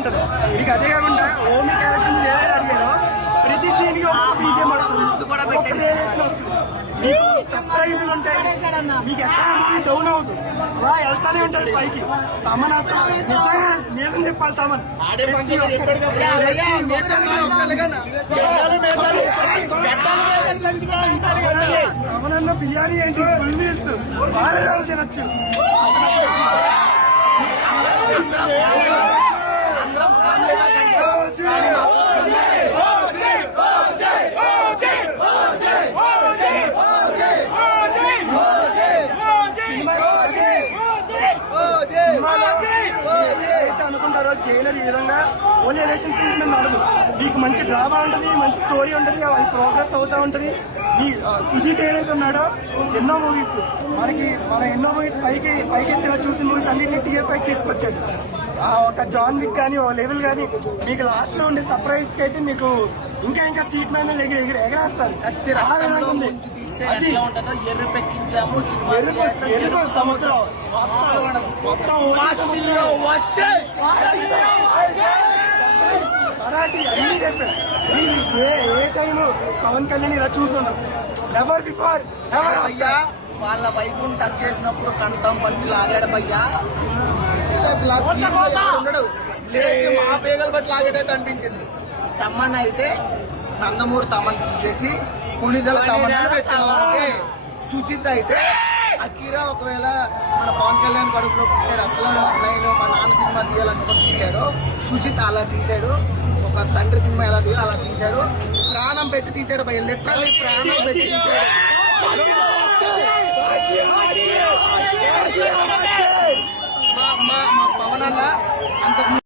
ఉంటది. మీకు అదే కాకుండా ఓమి క్యారెక్టర్ మీద ఏదైతే అడిగారో ప్రతి సీన్ కి ఒక బీజిఎం వస్తుంది, ఒక్కొక్క వేరియేషన్ వస్తుంది. మీకు సర్ప్రైజులు ఉంటాయి, మీకు ఎక్కడ మూవీ డౌన్ అవుతుంది, అలా వెళ్తానే ఉంటది పైకి. తమన్ అసలు నిజంగా నిజం చెప్పాలి, తమన్ తమనన్న బిర్యానీ ఏంటి ఫుల్ మీల్స్ బాగా రోజు తినొచ్చు. అయితే అనుకుంటారో జైలర్ ఈ విధంగా ఓన్లీ ఎలక్షన్ సీన్స్ మీద నడదు. మీకు మంచి డ్రామా ఉంటుంది, మంచి స్టోరీ ఉంటుంది, అది ప్రోగ్రెస్ అవుతూ ఉంటుంది. ఈ సుజీత్ ఏదైతే ఉన్నాడో ఎన్నో మూవీస్ మన ఎన్నో మూవీస్ పైకెత్తిలా చూసిన మూవీస్ అన్నింటినీ టీఎఫ్ఐకి తీసుకొచ్చాడు. ఒక జాన్ విక్ కానీ ఓ లెవెల్ కానీ మీకు లాస్ట్ లో ఉండే సర్ప్రైజ్ కి అయితే మీకు ఇంకా సీట్ మీద ఎగరేస్తారు. ఎరుపు సముద్రం మొత్తం మరాఠీ అన్ని చెప్పారు. మీరు ఏ టైము పవన్ కళ్యాణ్ ఇలా చూసుండరు. ఎవర్ బిఫోర్ ఎవర్ అయ్యా వాళ్ళ వైఫ్ టచ్ చేసినప్పుడు కంఠం పట్టి లాగాడు భయ్యా. ఉండడు మా పేగలు బట్టి లాగేటట్టు అనిపించింది. తమ్మన్ అయితే నందమూరి తమ్మన్ తీసేసి కొనిదల తమ్మన్ పెట్టాలంటే, సుచిత్ అయితే అకీరా ఒకవేళ మన పవన్ కళ్యాణ్ కడుపులో పుట్టే రక్తలో నేను మా నాన్న సినిమా తీయాలనుకుని తీశాడు. సుచిత్ అలా తీశాడు, ఒక తండ్రి సినిమా ఎలా తీయాలి అలా తీశాడు. ప్రాణం పెట్టి తీశాడు భయ, లిటరల్లీ ప్రాణం పెట్టి తీశాడు. మా పవన్ అన్న అంతకు